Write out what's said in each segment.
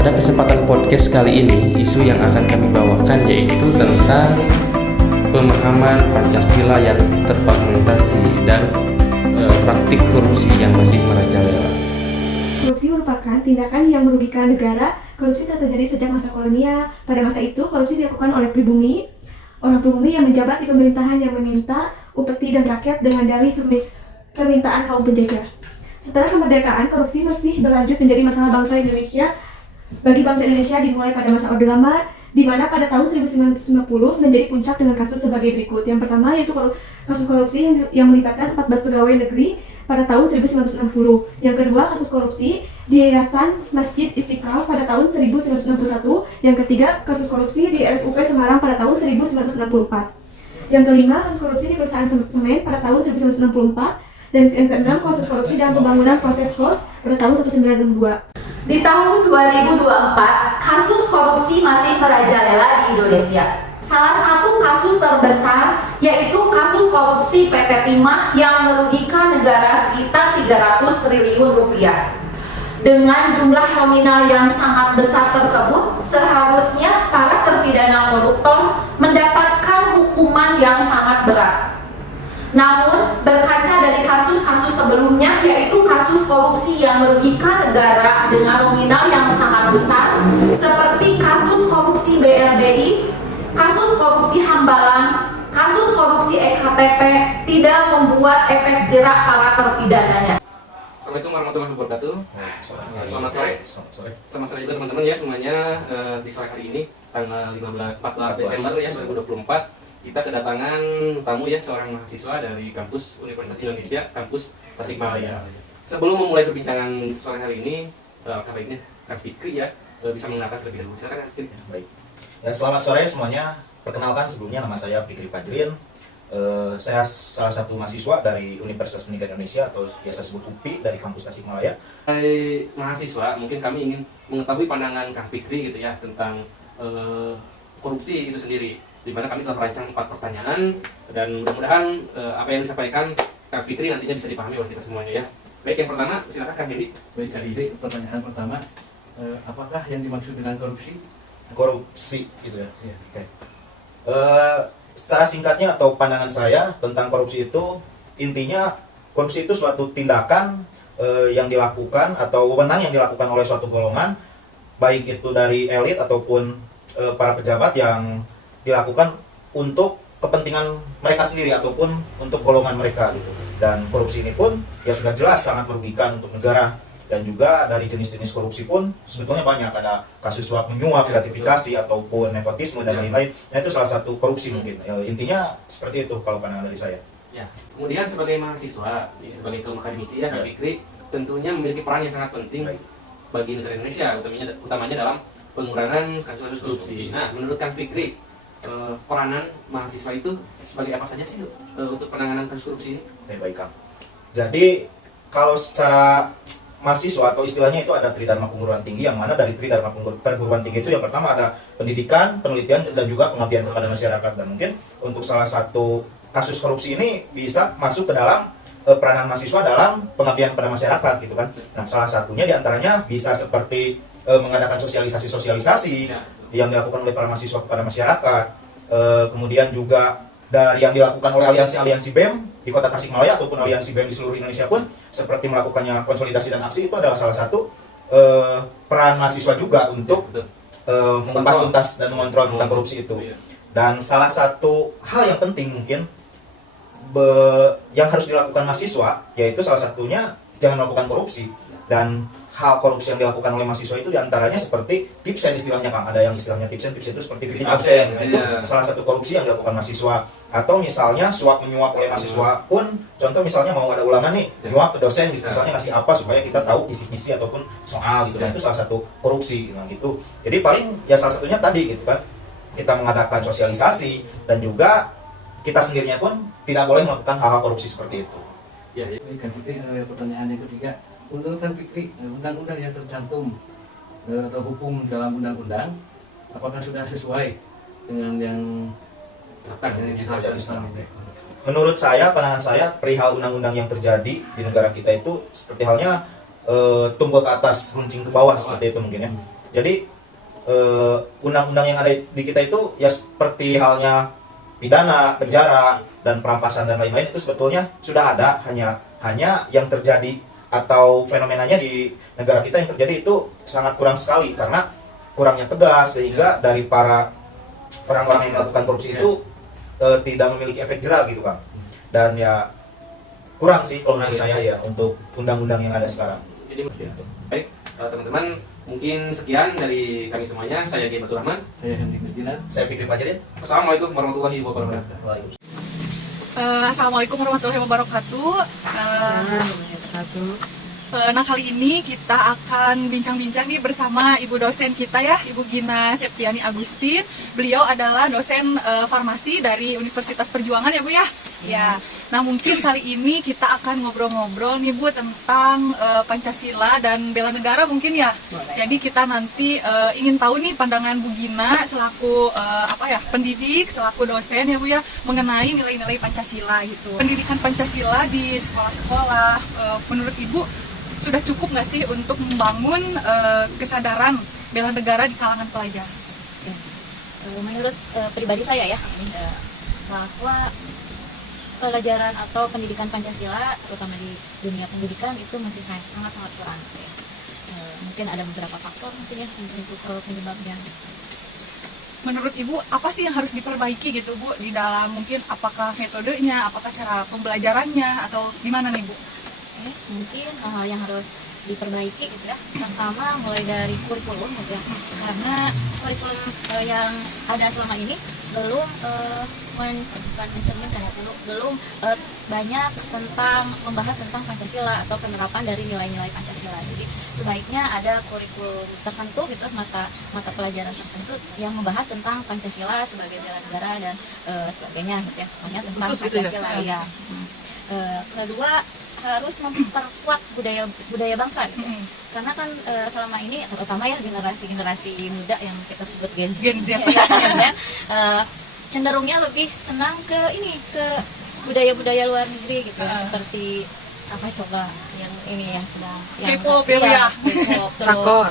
Pada kesempatan podcast kali ini, isu yang akan kami bawakan yaitu tentang pemahaman Pancasila yang terfragmentasi dan praktik korupsi yang masih merajalela. Korupsi merupakan tindakan yang merugikan negara. Korupsi telah terjadi sejak masa kolonial. Pada masa itu, korupsi dilakukan oleh pribumi, orang pribumi yang menjabat di pemerintahan yang meminta upeti dan rakyat dengan dalih permintaan kaum penjajah. Setelah kemerdekaan, korupsi masih berlanjut menjadi masalah bangsa Indonesia. Bagi bangsa Indonesia dimulai pada masa Orde Lama, di mana pada tahun 1950 menjadi puncak dengan kasus sebagai berikut. Yang pertama yaitu kasus korupsi yang melibatkan 14 pegawai negeri pada tahun 1960. Yang kedua, kasus korupsi di Yayasan Masjid Istiqlal pada tahun 1961. Yang ketiga, kasus korupsi di RSUP Semarang pada tahun 1964. Yang kelima, kasus korupsi di perusahaan semen pada tahun 1964. Dan yang keenam, kasus korupsi dalam pembangunan proses HOS pada tahun 1962. Di tahun 2024, kasus korupsi masih merajalela di Indonesia. Salah satu kasus terbesar yaitu kasus korupsi PT Timah yang merugikan negara sekitar 300 triliun rupiah. Dengan jumlah nominal yang sangat besar tersebut, seharusnya para terpidana koruptor mendapatkan hukuman yang sangat berat. Namun, berkaca dari kasus-kasus sebelumnya, yaitu kasus korupsi yang merugikan negara dengan nominal yang sangat besar, seperti kasus korupsi BRBI, kasus korupsi Hambalang, kasus korupsi EKTP, tidak membuat efek jerak para terpidananya. Assalamualaikum warahmatullahi wabarakatuh. Selamat sore. Selamat sore juga teman-teman ya semuanya. Di sore hari ini tanggal 14 Desember ya 2024. Kita kedatangan tamu ya, seorang mahasiswa dari kampus Universitas Indonesia, kampus Tasikmalaya. Sebelum memulai perbincangan sore hari ini, baiknya Kang Fikri ya bisa mengenalkan terlebih dahulu. Silakan Kang Fikri. Baik. Ya, selamat sore semuanya. Perkenalkan sebelumnya nama saya Fikri Fajrin. Saya salah satu mahasiswa dari Universitas Pendidikan Indonesia atau biasa disebut UPI dari kampus Tasikmalaya. Sebagai mahasiswa, mungkin kami ingin mengetahui pandangan Kang Fikri gitu ya tentang korupsi itu sendiri. Di mana kami telah merancang 4 pertanyaan dan mudah-mudahan apa yang disampaikan Kang Fikri nantinya bisa dipahami oleh kita semuanya ya. Baik, yang pertama silakan Kang Hendy. Baik, jadi pertanyaan pertama, apakah yang dimaksud dengan korupsi? Korupsi gitu ya. Ya. Oke. Secara singkatnya atau pandangan saya tentang korupsi itu, intinya korupsi itu suatu tindakan yang dilakukan atau wewenang yang dilakukan oleh suatu golongan, baik itu dari elit ataupun para pejabat yang dilakukan untuk kepentingan mereka sendiri ataupun untuk golongan mereka gitu. Dan korupsi ini pun ya sudah jelas sangat merugikan untuk negara, dan juga dari jenis-jenis korupsi pun sebetulnya banyak, ada kasus suap menyuap, gratifikasi ataupun nepotisme dan lain-lain. Nah, itu salah satu korupsi mungkin. Intinya seperti itu kalau pandangan dari saya. Ya. Kemudian sebagai mahasiswa, sebagai kaum akademisi ya, Kang Fikri tentunya memiliki peran yang sangat penting bagi negara Indonesia, utamanya dalam pengurangan kasus-kasus korupsi. Nah, menurut Kang Fikri, peranan mahasiswa itu sebagai apa saja sih untuk penanganan kasus korupsi ini? Baik, Kang. Jadi kalau secara mahasiswa atau istilahnya itu ada Tridharma Perguruan Tinggi, yang mana dari Tridharma Perguruan Tinggi itu yang pertama ada pendidikan, penelitian, dan juga pengabdian kepada masyarakat. Dan mungkin untuk salah satu kasus korupsi ini bisa masuk ke dalam peranan mahasiswa dalam pengabdian kepada masyarakat gitu kan. Nah, salah satunya diantaranya bisa seperti mengadakan sosialisasi yang dilakukan oleh para mahasiswa kepada masyarakat. Kemudian juga dari yang dilakukan oleh aliansi-aliansi BEM di Kota Tasikmalaya ataupun aliansi BEM di seluruh Indonesia pun seperti melakukannya konsolidasi dan aksi, itu adalah salah satu peran mahasiswa juga untuk mengupas tuntas dan mengontrol tentang korupsi itu. Dan salah satu hal yang penting mungkin yang harus dilakukan mahasiswa, yaitu salah satunya jangan melakukan korupsi. Dan hal korupsi yang dilakukan oleh mahasiswa itu diantaranya seperti tipsen istilahnya, Kang. Ada yang istilahnya tipsen itu seperti titip absen. Nah, itu salah satu korupsi yang dilakukan mahasiswa. Atau misalnya suap menyuap oleh mahasiswa pun, contoh misalnya mau ada ulangan nih, nyuap ke dosen misalnya ngasih apa supaya kita tahu kisi-kisi ataupun soal gitu. Nah, itu salah satu korupsi. Nah, gitu. Jadi paling ya salah satunya tadi gitu kan, kita mengadakan sosialisasi dan juga kita sendirinya pun tidak boleh melakukan hal-hal korupsi seperti itu. Ya, ya. Baik, Kang Fikri, pertanyaan yang ketiga, menurut Kang Fikri, undang-undang yang tercantum atau hukum dalam undang-undang, apakah sudah sesuai dengan yang ditetapkan? Menurut saya, pandangan saya, perihal undang-undang yang terjadi di negara kita itu seperti halnya tumpul ke atas, runcing ke bawah seperti itu mungkin ya. Jadi undang-undang yang ada di kita itu ya seperti halnya pidana, penjara, dan perampasan dan lain-lain itu sebetulnya sudah ada, hanya yang terjadi atau fenomenanya di negara kita yang terjadi itu sangat kurang sekali karena kurangnya tegas, sehingga dari para orang-orang yang melakukan korupsi itu tidak memiliki efek jerah gitu Kang. Dan ya kurang sih kalau menurut saya ya untuk undang-undang yang ada sekarang. Jadi baik teman-teman, mungkin sekian dari kami semuanya. Saya G. Batur Rahman. Saya Hendy Kristina. Saya Fikri Fajrin. Assalamualaikum warahmatullahi wabarakatuh. Waalaikumsalam. Assalamualaikum warahmatullahi wabarakatuh. Nah, kali ini kita akan bincang-bincang nih bersama ibu dosen kita ya, Ibu Gina Septiani Agustin. Beliau adalah dosen farmasi dari Universitas Perjuangan ya Bu ya. Ya. Nah, mungkin kali ini kita akan ngobrol-ngobrol nih Bu tentang Pancasila dan bela negara mungkin ya. Jadi kita nanti ingin tahu nih pandangan Bu Gina selaku pendidik, selaku dosen ya Bu ya, mengenai nilai-nilai Pancasila gitu. Pendidikan Pancasila di sekolah-sekolah menurut Ibu sudah cukup nggak sih untuk membangun kesadaran bela negara di kalangan pelajar? Menurut pribadi saya ya, bahwa pelajaran atau pendidikan Pancasila, terutama di dunia pendidikan itu masih sangat-sangat kurang. Mungkin ada beberapa faktor mungkin ya untuk penyebabnya. Menurut Ibu, apa sih yang harus diperbaiki gitu Bu di dalam mungkin apakah metodenya, apakah cara pembelajarannya atau gimana nih Bu? Mungkin hal yang harus diperbaiki gitu ya. Pertama mulai dari kurikulum gitu ya. Karena kurikulum yang ada selama ini belum mencerminkan ya, belum banyak tentang membahas tentang Pancasila atau penerapan dari nilai-nilai Pancasila. Jadi sebaiknya ada kurikulum tertentu gitu, mata pelajaran tertentu yang membahas tentang Pancasila sebagai bela negara dan sebagainya gitu ya. Pokoknya tentang khusus Pancasila gitu ya. Kedua, harus memperkuat budaya bangsa gitu. Karena kan selama ini terutama ya generasi muda yang kita sebut Gen Z cenderungnya lebih senang ke budaya luar negeri gitu ya, seperti apa coba yang ini ya sedang K-pop ya. K-pop terus drakor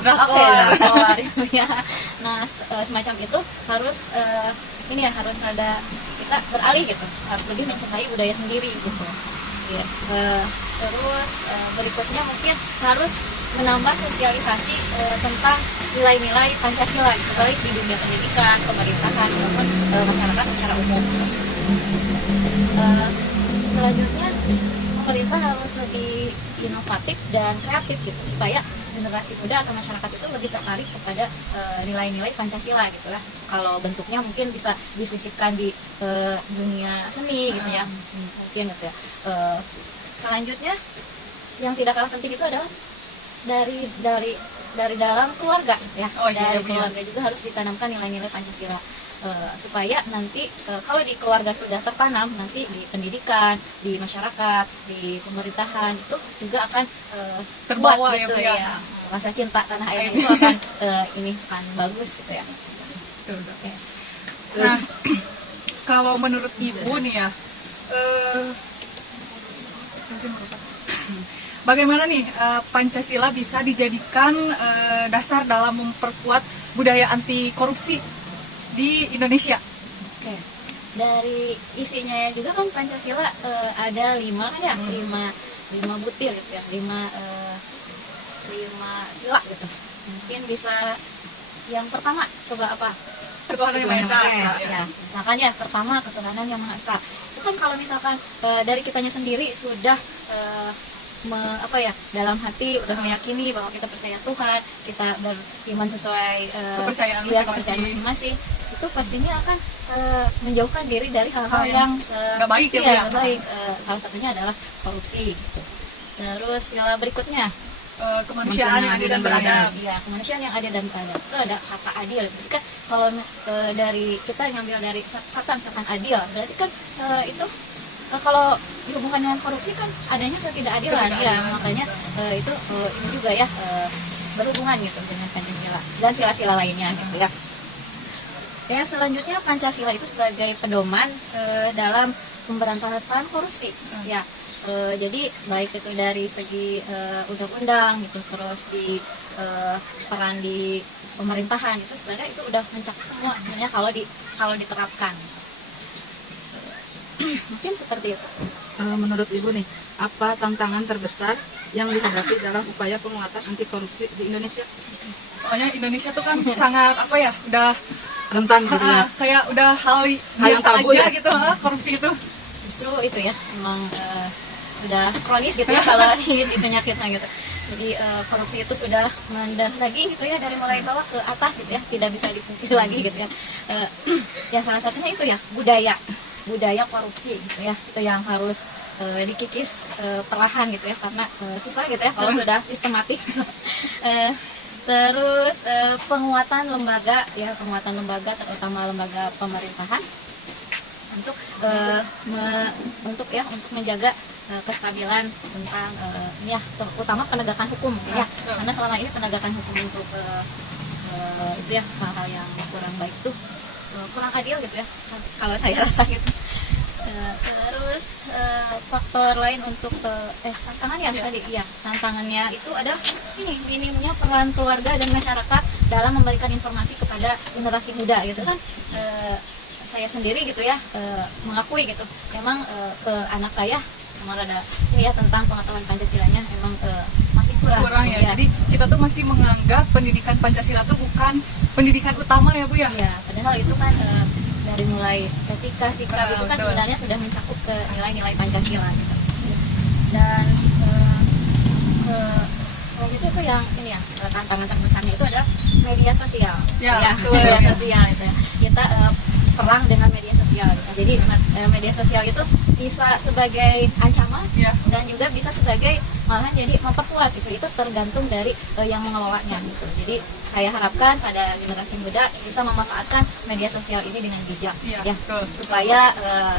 ya. Nah, semacam itu harus harus ada, kita beralih gitu, lebih mencintai budaya sendiri gitu. Ya. Terus berikutnya mungkin harus menambah sosialisasi tentang nilai-nilai Pancasila gitu, baik di dunia pendidikan, pemerintahan maupun masyarakat secara umum. Selanjutnya pemerintah harus lebih inovatif dan kreatif gitu supaya generasi muda atau masyarakat itu lebih tertarik kepada nilai-nilai Pancasila gitu lah. Kalau bentuknya mungkin bisa disisipkan di dunia seni gitu ya, mungkin gitu ya. Selanjutnya yang tidak kalah penting itu adalah dari dalam keluarga ya. Dari keluarga juga harus ditanamkan nilai-nilai Pancasila supaya nanti kalau di keluarga sudah tertanam, nanti di pendidikan, di masyarakat, di pemerintahan itu juga akan terbawa gitu ya. Rasa cinta tanah air itu akan akan bagus gitu ya. Betul. Nah, kalau menurut Ibu nih ya, bagaimana nih Pancasila bisa dijadikan dasar dalam memperkuat budaya anti korupsi di Indonesia? Oke. Dari isinya juga kan Pancasila ada 5 kan ya, 5 butir gitu ya, 5 sila gitu. Mungkin bisa yang pertama coba apa? Ketuhanan yang Maha Esa. Ya, misalkan ya pertama ketuhanan yang Maha Esa. Itu kan kalau misalkan dari kitanya sendiri sudah dalam hati udah meyakini bahwa kita percaya Tuhan, kita beriman sesuai kepercayaan masing-masing, itu pastinya akan menjauhkan diri dari hal-hal yang nggak baik ya. Baik. Salah satunya adalah korupsi. Terus sila berikutnya kemanusiaan yang adil dan beradab. Iya, kemanusiaan yang adil dan beradab. Itu ada kata adil. Jadi kan kalau dari kita ngambil dari kata misalkan adil, berarti kan itu kalau dihubungkan dengan korupsi kan adanya ketidakadilan ya, makanya itu ini juga ya berhubungan gitu dengan Pancasila dan sila-sila lainnya gitu ya. Yang selanjutnya Pancasila itu sebagai pedoman dalam pemberantasan korupsi ya. Jadi baik itu dari segi undang-undang gitu, terus di peran di pemerintahan itu sebenarnya itu udah mencakup semua sebenarnya kalau diterapkan. Mungkin seperti itu. Menurut Ibu nih, apa tantangan terbesar yang dihadapi dalam upaya penguatan anti korupsi di Indonesia? Soalnya Indonesia tuh kan sangat apa ya, udah Rentan gitu ya. kayak udah hal yang biasa tabu aja ya? gitu, korupsi itu. Justru itu ya, emang sudah kronis gitu ya kalau di penyakitnya gitu. Jadi korupsi itu sudah mendarah lagi gitu ya, dari mulai bawah ke atas gitu ya, tidak bisa dipungkiri lagi gitu ya. Ya salah satunya itu ya budaya korupsi gitu ya, itu yang harus dikikis perlahan gitu ya, karena susah gitu ya kalau sudah sistematik. Terus penguatan lembaga terutama lembaga pemerintahan untuk menjaga kestabilan tentang ini ya, terutama penegakan hukum ya, karena selama ini penegakan hukum untuk itu ya hal-hal yang kurang baik tuh kurang adil gitu ya kalau saya rasa gitu. Terus faktor lain untuk tantangannya tadi ya, tantangannya itu ada ini minimnya peran keluarga dan masyarakat dalam memberikan informasi kepada generasi muda gitu kan. Saya sendiri gitu ya mengakui gitu memang ke anak saya memang ada ya tentang pengetahuan Pancasilanya memang masih kurang ya. Jadi kita tuh masih menganggap pendidikan Pancasila tuh bukan pendidikan utama ya Bu ya. Iya, padahal itu kan dari mulai etika, sikap itu kan sebenarnya sudah mencakup ke nilai-nilai Pancasila gitu. Dan selanjutnya itu yang ini ya, tantangan terbesarnya itu adalah media sosial. Ya, media sosial itu ya. Kita perang dengan media sosial gitu. Jadi media sosial itu bisa sebagai ancaman dan juga bisa sebagai malahan jadi memperkuat gitu. Itu tergantung dari yang mengelolanya gitu. Jadi saya harapkan pada generasi muda bisa memanfaatkan media sosial ini dengan bijak ya, supaya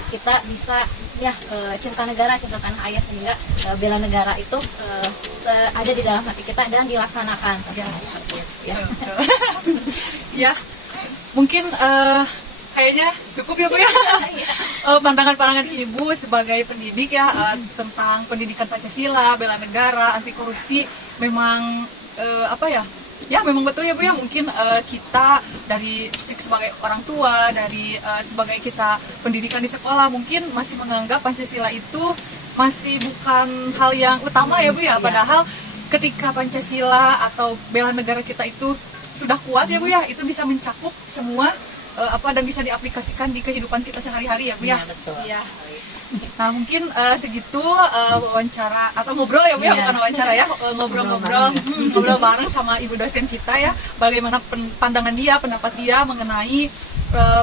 kita bisa ya cinta negara, cinta tanah air, sehingga bela negara itu ada di dalam hati kita dan dilaksanakan seperti itu ya. Ya, mungkin kayaknya cukup ya Bu ya. Pandangan-pandangan Ibu sebagai pendidik ya tentang pendidikan Pancasila, bela negara, anti korupsi memang apa ya? Ya memang betul ya Bu ya, mungkin kita dari sebagai orang tua, dari sebagai kita pendidikan di sekolah mungkin masih menganggap Pancasila itu masih bukan hal yang utama ya Bu ya. Padahal ketika Pancasila atau bela negara kita itu sudah kuat ya Bu ya, itu bisa mencakup semua dan bisa diaplikasikan di kehidupan kita sehari-hari ya Bu ya. Betul. Iya. Nah mungkin segitu wawancara atau ngobrol ya Bu ya, bukan wawancara ya, ngobrol bareng sama ibu dosen kita ya, bagaimana pandangan dia, pendapat dia mengenai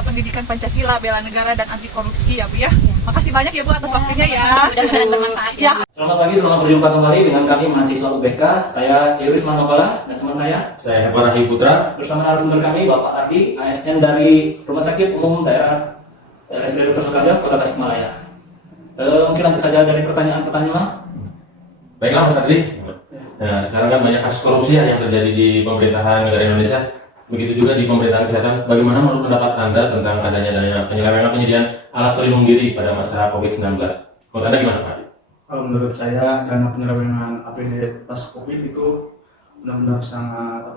pendidikan Pancasila, bela negara dan anti korupsi ya Bu ya. Makasih banyak ya Bu atas waktunya ya. Mudah-mudahan bermanfaat ya. Selamat pagi, selamat berjumpa kembali dengan kami mahasiswa UBK. Saya Yuris Manopala dan teman saya Parahi Putra. bersama narasumber kami Bapak Ardi, ASN dari Rumah Sakit Umum Daerah RSUD Dr. Sukarjo, Kota Tasikmalaya. Mungkin lanjut saja dari pertanyaan-pertanyaan. Baiklah Mas Ardi. Nah, sekarang kan banyak kasus korupsi yang terjadi di pemerintahan negara Indonesia. Begitu juga di pemerintahan kesehatan. Bagaimana menurut pendapat Anda tentang adanya penyelewengan penyediaan alat pelindung diri pada masa COVID-19? Menurut Anda gimana Pak? Kalau menurut saya dana penyelewengan APD pas COVID itu benar-benar sangat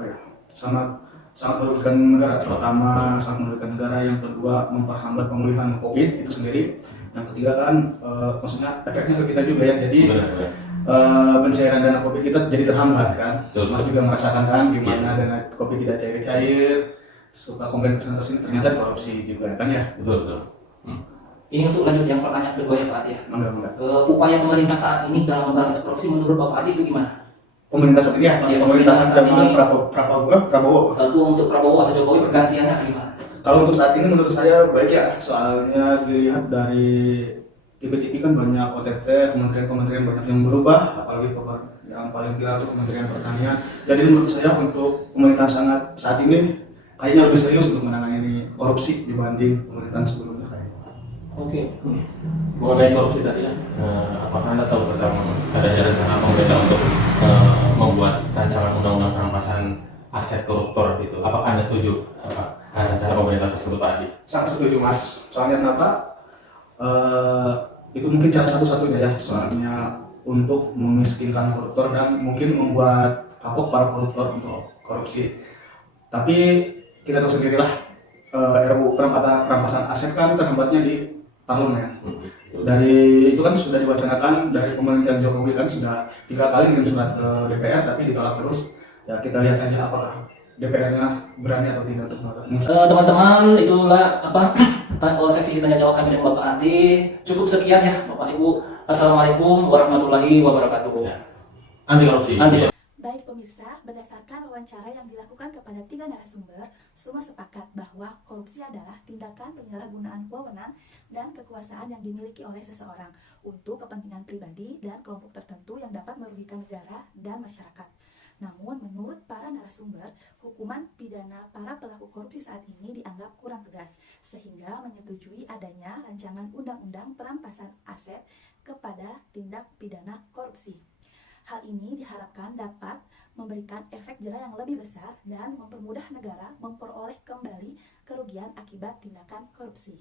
sangat merugikan negara, terutama sangat merugikan negara. Yang kedua, memperhambat pemulihan COVID itu sendiri. Yang ketiga kan maksudnya efeknya ke kita juga ya, jadi pencairan dana COVID kita jadi terhambat kan. Mas juga merasakan kan gimana dana COVID tidak cair-cair, suka komplain kesana kesini, ternyata korupsi juga kan ya. Betul. Ini untuk lanjut yang pertanyaan kedua ya Pak ya. Enggak. Upaya pemerintah saat ini dalam memberantas korupsi menurut Bapak Ardi itu gimana? Pemerintah saat ini ya, pemerintahan zaman Prabowo. Untuk Prabowo atau Jokowi pergantiannya gimana? Kalau untuk saat ini menurut saya baik ya, soalnya dilihat dari TV kan banyak OTT, kementerian-kementerian banyak yang berubah, apalagi yang paling viral itu Kementerian Pertanian. Jadi menurut saya untuk pemerintah saat ini kayaknya lebih serius untuk menangani korupsi dibanding pemerintahan sebelumnya. Oke. Mengenai korupsi tadi ya, apakah Anda tahu tentang adanya rencana pemerintah untuk membuat rancangan undang-undang perampasan aset koruptor itu? Apakah Anda setuju rencana pemerintah tersebut Pak Adi? Sangat setuju Mas. Soalnya kenapa? itu mungkin cara satu-satunya ya, soalnya untuk memiskinkan koruptor dan mungkin membuat kapok para koruptor untuk korupsi. Tapi kita tahu sendirilah, RUU perampasan aset kan terhambatnya di parlemen. Dari itu kan sudah diwacanakan dari pemerintahan Jokowi, kan sudah 3 kali kirim surat ke DPR tapi ditolak terus. Ya kita lihat aja apakah DPR-nya berani atau tidak untuk melakukan. Teman-teman, itulah sesi tanya jawab kami dengan Bapak Andi. Cukup sekian ya Bapak Ibu. Assalamualaikum warahmatullahi wabarakatuh. Anti korupsi. Baik pemirsa, berdasarkan wawancara yang dilakukan kepada 3 narasumber, semua sepakat bahwa korupsi adalah tindakan penyalahgunaan wewenang dan kekuasaan yang dimiliki oleh seseorang untuk kepentingan pribadi dan kelompok tertentu yang dapat merugikan negara dan masyarakat. Namun, menurut para narasumber, hukuman pidana para pelaku korupsi saat ini dianggap kurang tegas, sehingga menyetujui adanya rancangan undang-undang perampasan aset kepada tindak pidana korupsi. Hal ini diharapkan dapat memberikan efek jera yang lebih besar dan mempermudah negara memperoleh kembali kerugian akibat tindakan korupsi.